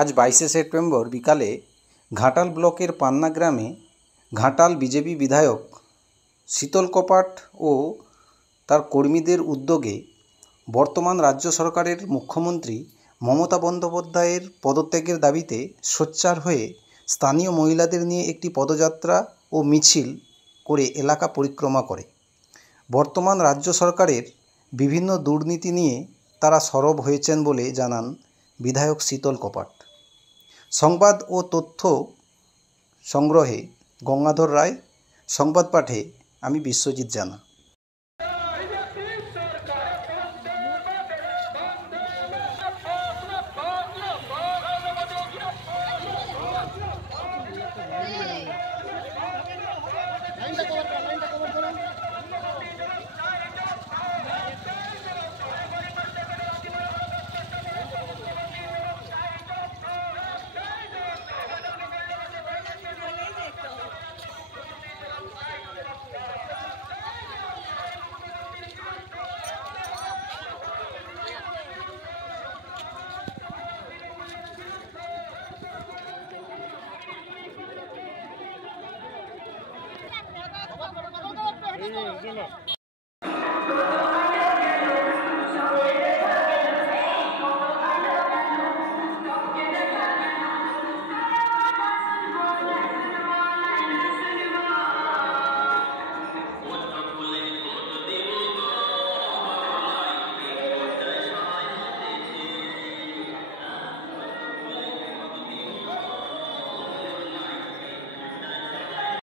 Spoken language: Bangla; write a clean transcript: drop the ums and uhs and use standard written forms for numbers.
আজ 22শে সেপ্টেম্বর বিকালে ঘাটাল ব্লকের পান্না গ্রামে ঘাটাল বিজেপি বিধায়ক শীতল কপাট ও তার কর্মীদের উদ্যোগে বর্তমান রাজ্য সরকারের মুখ্যমন্ত্রী মমতা বন্দ্যোপাধ্যায়ের পদত্যাগের দাবিতে সোচ্চার হয়ে স্থানীয় মহিলাদের নিয়ে একটি পদযাত্রা ও মিছিল করে এলাকা পরিক্রমা করে। বর্তমান রাজ্য সরকারের বিভিন্ন দুর্নীতি নিয়ে তারা সরব হয়েছেন বলে জানান বিধায়ক শীতল কপাট। সংবাদ ও তথ্য সংগ্রহে গঙ্গাধর রায়, সংবাদ পাঠে আমি বিশ্বজিৎ জানা।